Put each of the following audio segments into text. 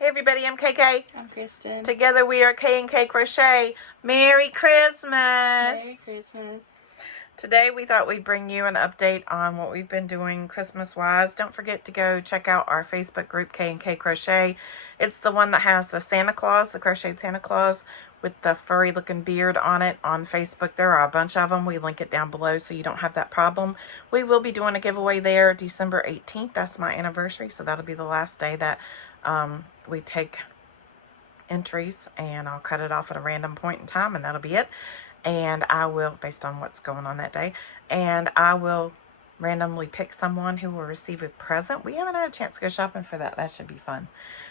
Hey everybody, I'm KK. I'm Kristen. Together we are K&K Crochet. Merry Christmas! Merry Christmas. Today we thought we'd bring you an update on what we've been doing Christmas-wise. Don't forget to go check out our Facebook group, K&K Crochet. It's the one that has the Santa Claus, the crocheted Santa Claus with the furry looking beard on it on Facebook. There are a bunch of them. We link it down below so you don't have that problem. We will be doing a giveaway there December 18th. That's my anniversary, so that'll be the last day that we take entries, and I'll cut it off at a random point in time, and that'll be it. And I will, based on what's going on that day, and I will randomly pick someone who will receive a present. We haven't had a chance to go shopping for that. That should be fun.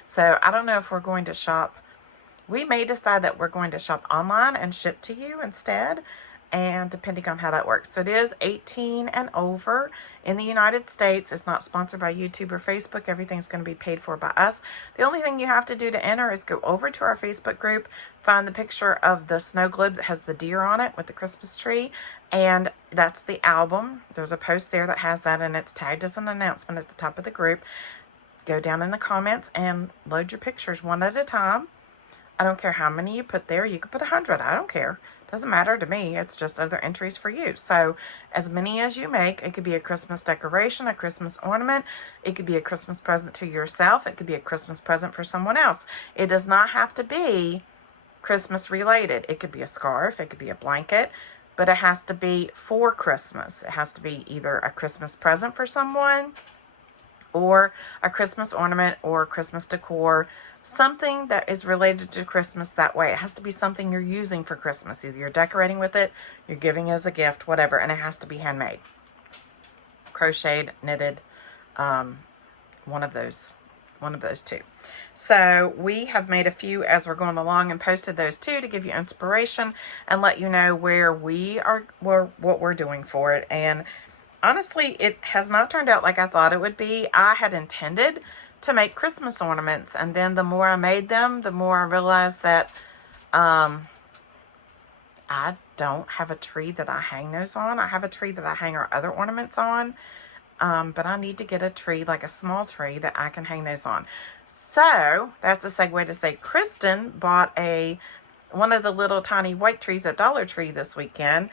So I don't know if we're going to shop. We may decide that we're going to shop online and ship to you instead, and depending on how that works. So it is 18 and over in the United States. It's not sponsored by YouTube or Facebook. Everything's going to be paid for by us. The only thing you have to do to enter is go over to our Facebook group, find the picture of the snow globe that has the deer on it with the Christmas tree, and that's the album. There's a post there that has that, and it's tagged as an announcement at the top of the group. Go down in the comments and load your pictures one at a time. I don't care how many you put there. You could put 100. I don't care. Doesn't matter to me. It's just other entries for you. So as many as you make, it could be a Christmas decoration, a Christmas ornament. It could be a Christmas present to yourself. It could be a Christmas present for someone else. It does not have to be Christmas related. It could be a scarf. It could be a blanket. But it has to be for Christmas. It has to be either a Christmas present for someone, or a Christmas ornament, or Christmas decor, something that is related to Christmas that way. It has to be something you're using for Christmas. Either you're decorating with it, you're giving as a gift, whatever, and it has to be handmade. Crocheted, knitted, one of those two. So we have made a few as we're going along and posted those too to give you inspiration and let you know where we are, what we're doing for it. And honestly, it has not turned out like I thought it would be. I had intended to make Christmas ornaments, and then the more I made them, the more I realized that I don't have a tree that I hang those on. I have a tree that I hang our other ornaments on, but I need to get a tree, like a small tree, that I can hang those on. So that's a segue to say Kristen bought one of the little tiny white trees at Dollar Tree this weekend,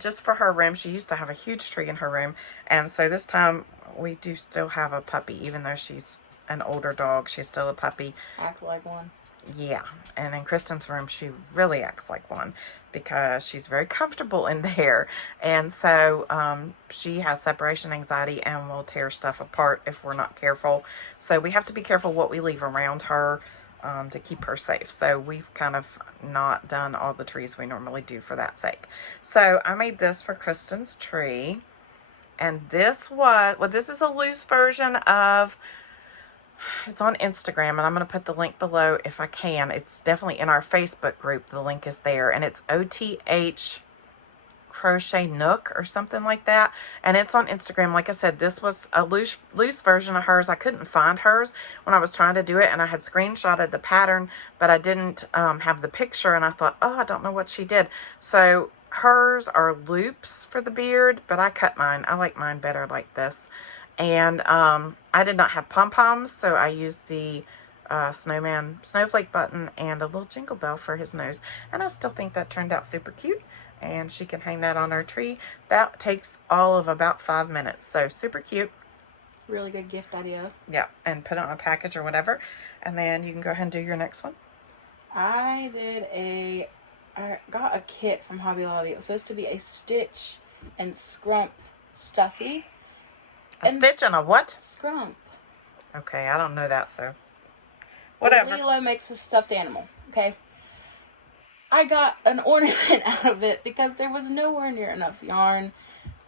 just for her room. She used to have a huge tree in her room, and so this time we do still have a puppy. Even though she's an older dog, she's still a puppy. Acts like one. Yeah, and in Kristen's room she really acts like one because she's very comfortable in there, and so she has separation anxiety and will tear stuff apart if we're not careful. So we have to be careful what we leave around her to keep her safe. So we've kind of not done all the trees we normally do for that sake. So I made this for Kristen's tree, and this is a loose version of, it's on Instagram, and I'm going to put the link below if I can. It's definitely in our Facebook group. The link is there, and it's OTH Crochet Nook or something like that, and it's on Instagram. Like I said, this was a loose version of hers. I couldn't find hers when I was trying to do it, and I had screenshotted the pattern, but I didn't have the picture, and I thought, oh, I don't know what she did. So hers are loops for the beard, but I cut mine. I like mine better like this. And I did not have pom-poms, so I used the snowflake button and a little jingle bell for his nose, and I still think that turned out super cute, and she can hang that on her tree. That takes all of about 5 minutes, so super cute. Really good gift idea. Yeah, and put it on a package or whatever, and then you can go ahead and do your next one. I got a kit from Hobby Lobby. It was supposed to be a stitch and scrump stuffy. Stitch and a what? Scrump. Okay, I don't know that, so whatever. Lilo makes a stuffed animal, okay? I got an ornament out of it because there was nowhere near enough yarn,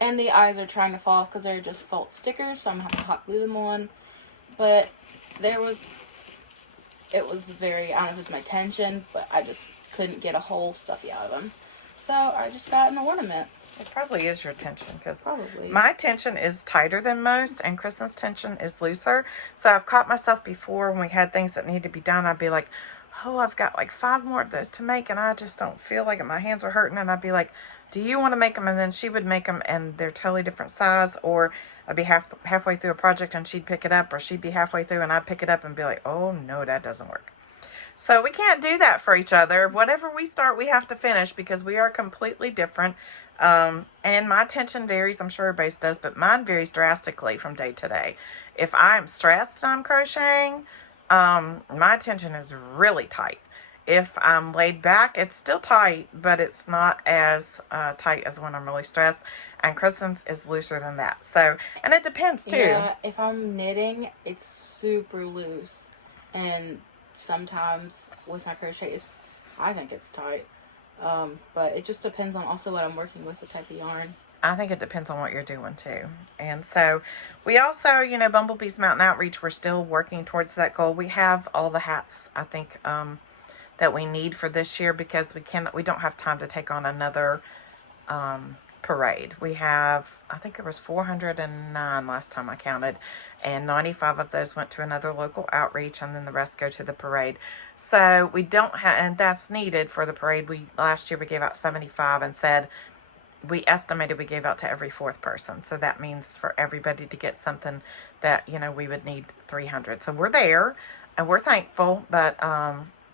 and the eyes are trying to fall off because they're just felt stickers, so I'm going to have to hot glue them on. But it was very, I don't know if it's my tension, but I just couldn't get a whole stuffy out of them. So I just got an ornament. It probably is your tension, because my tension is tighter than most, and Kristen's tension is looser. So I've caught myself before when we had things that need to be done. I'd be like, oh, I've got like 5 more of those to make, and I just don't feel like it. My hands are hurting, and I'd be like, do you want to make them? And then she would make them, and they're totally different size, or I'd be halfway through a project and she'd pick it up, or she'd be halfway through and I'd pick it up and be like, oh no, that doesn't work. So we can't do that for each other. Whatever we start, we have to finish, because we are completely different. And my attention varies. I'm sure everybody's does, but mine varies drastically from day to day. If I'm stressed and I'm crocheting, my attention is really tight. If I'm laid back, it's still tight, but it's not as tight as when I'm really stressed. And Kristen's is looser than that. So, and it depends too. Yeah, if I'm knitting, it's super loose. And sometimes with my crochet, I think it's tight. But it just depends on also what I'm working with, the type of yarn. I think it depends on what you're doing too. And so we also, you know, Bumblebee's Mountain Outreach, we're still working towards that goal. We have all the hats, I think, that we need for this year, because we don't have time to take on another parade. We have, I think it was 409 last time I counted, and 95 of those went to another local outreach, and then the rest go to the parade. So we don't have, and that's needed for the parade. Last year we gave out 75 and said we estimated we gave out to every fourth person. So that means for everybody to get something that, you know, we would need 300. So we're there and we're thankful, but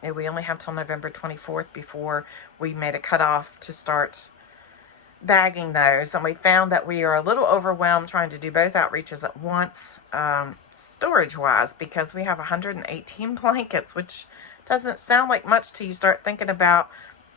we only have till November 24th before we made a cutoff to start bagging those. And we found that we are a little overwhelmed trying to do both outreaches at once, storage wise, because we have 118 blankets, which doesn't sound like much till you start thinking about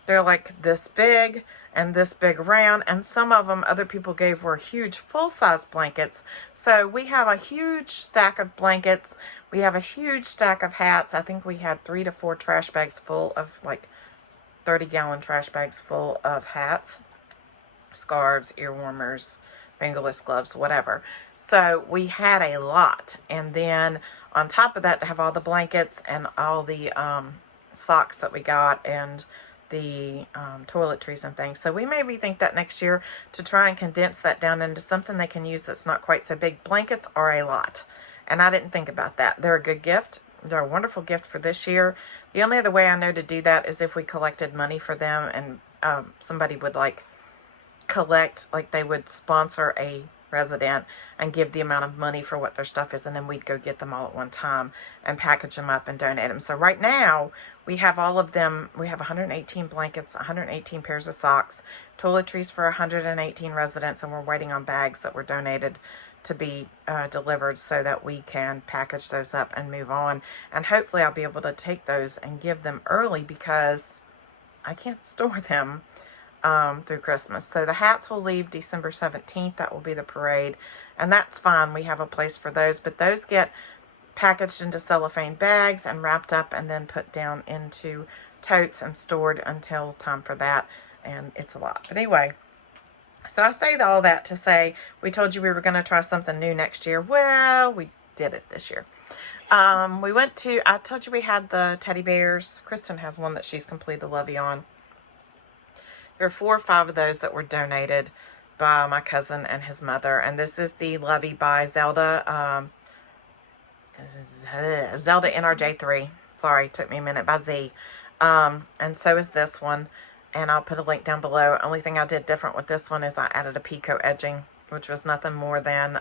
they're like this big and this big around, and some of them other people gave were huge full-size blankets. So we have a huge stack of blankets. We have a huge stack of hats. I think we had 3 to 4 trash bags full of, like 30-gallon trash bags full of hats, scarves, ear warmers, fingerless gloves, whatever. So we had a lot. And then on top of that, to have all the blankets and all the socks that we got, and the toiletries and things. So we may rethink that next year to try and condense that down into something they can use that's not quite so big. Blankets are a lot, and I didn't think about that. They're a good gift. They're a wonderful gift for this year. The only other way I know to do that is if we collected money for them, and somebody would like collect, like they would sponsor a resident and give the amount of money for what their stuff is, and then we'd go get them all at one time and package them up and donate them. So right now we have all of them. We have 118 blankets, 118 pairs of socks, toiletries for 118 residents, and we're waiting on bags that were donated to be delivered so that we can package those up and move on. And hopefully I'll be able to take those and give them early, because I can't store them through Christmas. So the hats will leave December 17th. That will be the parade, and that's fine. We have a place for those, but those get packaged into cellophane bags and wrapped up and then put down into totes and stored until time for that, and it's a lot. But anyway, so I say all that to say we told you we were going to try something new next year. Well, we did it this year. I told you we had the teddy bears. Kristen has one that she's completed Lovey on. There are 4 or 5 of those that were donated by my cousin and his mother. And this is the Lovey by Zelda. Zelda NRJ3. Sorry, took me a minute. By Z. And so is this one. And I'll put a link down below. Only thing I did different with this one is I added a picot edging, which was nothing more than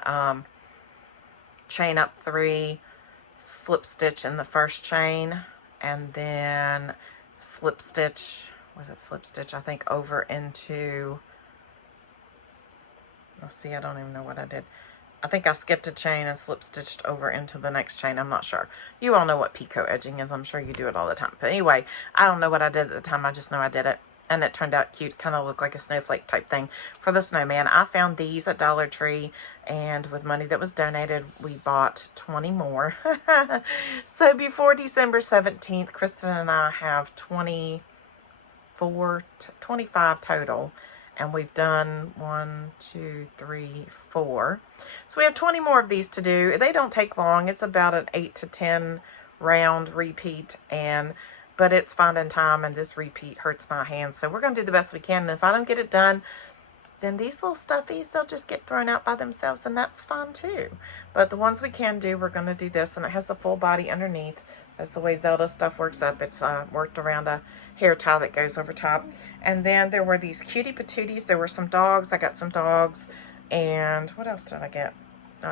chain up 3, slip stitch in the first chain, and then slip stitch. Was it slip stitch? I think over into, let's see, I don't even know what I did. I think I skipped a chain and slip stitched over into the next chain. I'm not sure. You all know what picot edging is. I'm sure you do it all the time. But anyway, I don't know what I did at the time. I just know I did it. And it turned out cute. Kind of looked like a snowflake type thing for the snowman. I found these at Dollar Tree, and with money that was donated, we bought 20 more. So before December 17th, Kristen and I have 25 total, and we've done 1, 2, 3, 4. So we have 20 more of these to do. They don't take long. It's about an 8 to 10 round repeat, but it's finding time, and this repeat hurts my hands. So we're going to do the best we can, and if I don't get it done, then these little stuffies, they'll just get thrown out by themselves, and that's fine too. But the ones we can do, we're going to do this, and it has the full body underneath. That's the way Zelda stuff works up. It's worked around a hair tie that goes over top. And then there were these cutie patooties. There were some dogs. I got some dogs. And what else did I get?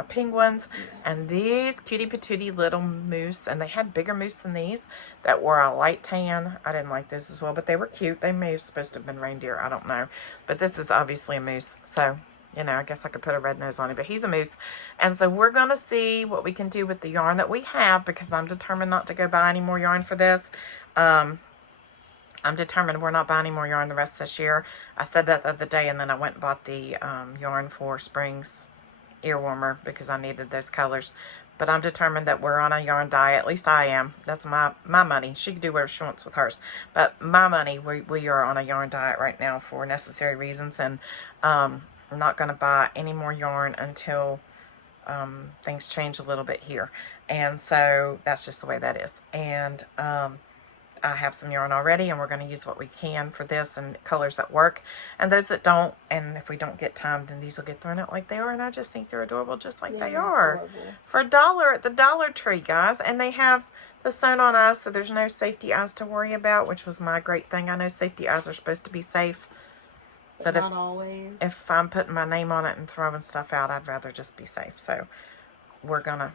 penguins, Yeah. and these cutie patootie little moose, and they had bigger moose than these that were a light tan. I didn't like this as well, but they were cute. They may have supposed to have been reindeer, I don't know, but this is obviously a moose, so you know, I guess I could put a red nose on it, but he's a moose. And so we're going to see what we can do with the yarn that we have, because I'm determined not to go buy any more yarn for this. I'm determined we're not buying any more yarn the rest of this year. I said that the other day, and then I went and bought the yarn for spring's ear warmer because I needed those colors. But I'm determined that we're on a yarn diet. At least I am. That's my money. She can do whatever she wants with hers. But my money, we are on a yarn diet right now for necessary reasons. And I'm not going to buy any more yarn until things change a little bit here. And so that's just the way that is. And I have some yarn already, and we're going to use what we can for this and colors that work. And those that don't, and if we don't get time, then these will get thrown out like they are. And I just think they're adorable just like they are. Adorable. For $1 at the Dollar Tree, guys. And they have the sewn on eyes, so there's no safety eyes to worry about, which was my great thing. I know safety eyes are supposed to be safe, but not always. If I'm putting my name on it and throwing stuff out, I'd rather just be safe. So we're going to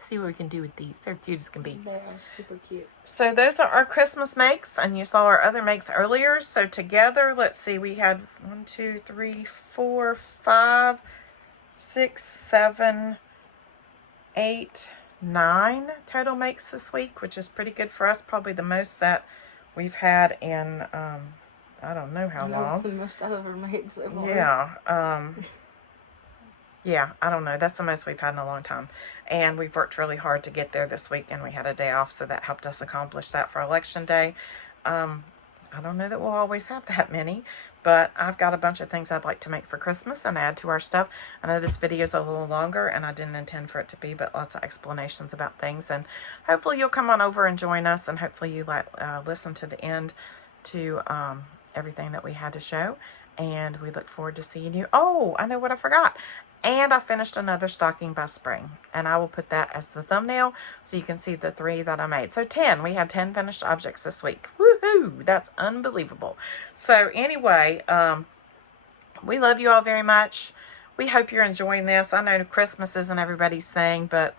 see what we can do with these. They're cute as can be. They are super cute. So those are our Christmas makes, and you saw our other makes earlier. So together, let's see, we had 1, 2, 3, 4, 5, 6, 7, 8, 9 total makes this week, which is pretty good for us. Probably the most that we've had in I don't know how long. That's the most I've ever made so far. Yeah. Yeah, I don't know. That's the most we've had in a long time. And we've worked really hard to get there this week, and we had a day off, so that helped us accomplish that for Election Day. I don't know that we'll always have that many, but I've got a bunch of things I'd like to make for Christmas and add to our stuff. I know this video is a little longer, and I didn't intend for it to be, but lots of explanations about things. And hopefully you'll come on over and join us, and hopefully you listen to the end to everything that we had to show. And we look forward to seeing you. Oh, I know what I forgot. And I finished another stocking by Spring. And I will put that as the thumbnail so you can see the 3 that I made. So 10. We had 10 finished objects this week. Woohoo! That's unbelievable. So anyway, we love you all very much. We hope you're enjoying this. I know Christmas isn't everybody's thing, but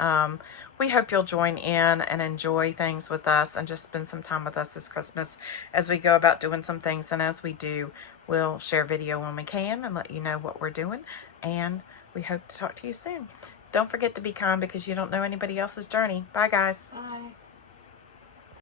we hope you'll join in and enjoy things with us and just spend some time with us this Christmas as we go about doing some things. And as we do, we'll share video when we can and let you know what we're doing. And we hope to talk to you soon. Don't forget to be kind, because you don't know anybody else's journey. Bye, guys. Bye.